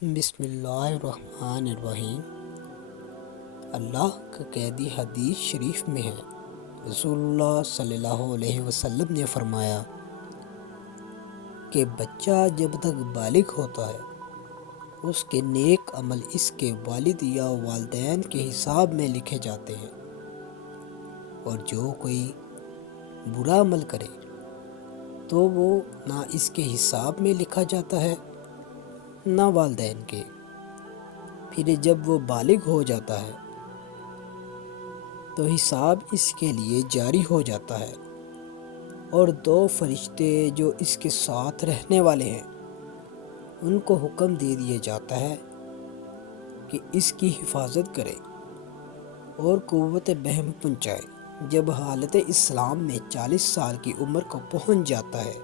بسم اللہ الرحمن الرحیم۔ اللہ کا قیدی حدیث شریف میں ہے، رسول اللہ صلی اللہ علیہ وسلم نے فرمایا کہ بچہ جب تک بالغ ہوتا ہے اس کے نیک عمل اس کے والد یا والدین کے حساب میں لکھے جاتے ہیں، اور جو کوئی برا عمل کرے تو وہ نہ اس کے حساب میں لکھا جاتا ہے نہ والدین کے۔ پھر جب وہ بالغ ہو جاتا ہے تو حساب اس کے لیے جاری ہو جاتا ہے، اور دو فرشتے جو اس کے ساتھ رہنے والے ہیں ان کو حکم دے دیا جاتا ہے کہ اس کی حفاظت کرے اور قوت بہم پہنچائے۔ جب حالت اسلام میں 40 سال کی عمر کو پہنچ جاتا ہے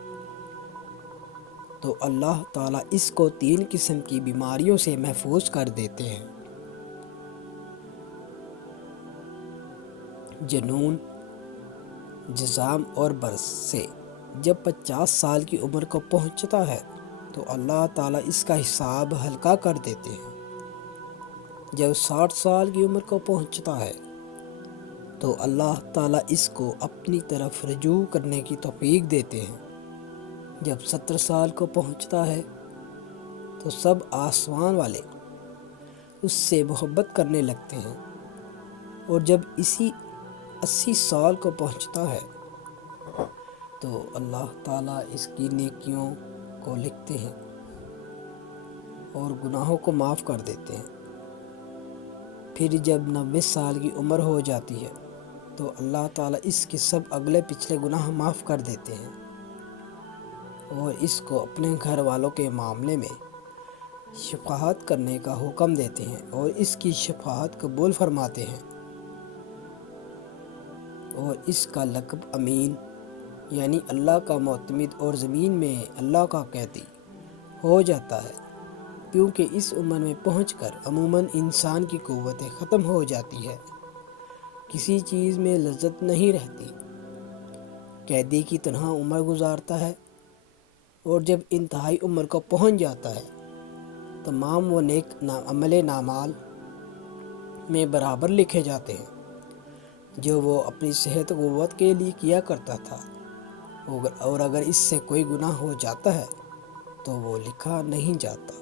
تو اللہ تعالیٰ اس کو 3 قسم کی بیماریوں سے محفوظ کر دیتے ہیں: جنون، جذام اور برس سے۔ جب 50 سال کی عمر کو پہنچتا ہے تو اللہ تعالیٰ اس کا حساب ہلکا کر دیتے ہیں۔ جب 60 سال کی عمر کو پہنچتا ہے تو اللہ تعالیٰ اس کو اپنی طرف رجوع کرنے کی توفیق دیتے ہیں۔ جب 70 سال کو پہنچتا ہے تو سب آسمان والے اس سے محبت کرنے لگتے ہیں، اور جب اسی 80 سال کو پہنچتا ہے تو اللہ تعالیٰ اس کی نیکیوں کو لکھتے ہیں اور گناہوں کو معاف کر دیتے ہیں۔ پھر جب 90 سال کی عمر ہو جاتی ہے تو اللہ تعالیٰ اس کے سب اگلے پچھلے گناہ معاف کر دیتے ہیں، اور اس کو اپنے گھر والوں کے معاملے میں شفاعت کرنے کا حکم دیتے ہیں، اور اس کی شفاعت قبول فرماتے ہیں، اور اس کا لقب امین یعنی اللہ کا معتمد اور زمین میں اللہ کا قیدی ہو جاتا ہے، کیونکہ اس عمر میں پہنچ کر عموماً انسان کی قوت ختم ہو جاتی ہے، کسی چیز میں لذت نہیں رہتی، قیدی کی طرح عمر گزارتا ہے، اور جب انتہائی عمر کو پہنچ جاتا ہے تمام وہ نیک عمل اعمال میں برابر لکھے جاتے ہیں جو وہ اپنی صحت و قوت کے لیے کیا کرتا تھا، اور اگر اس سے کوئی گناہ ہو جاتا ہے تو وہ لکھا نہیں جاتا۔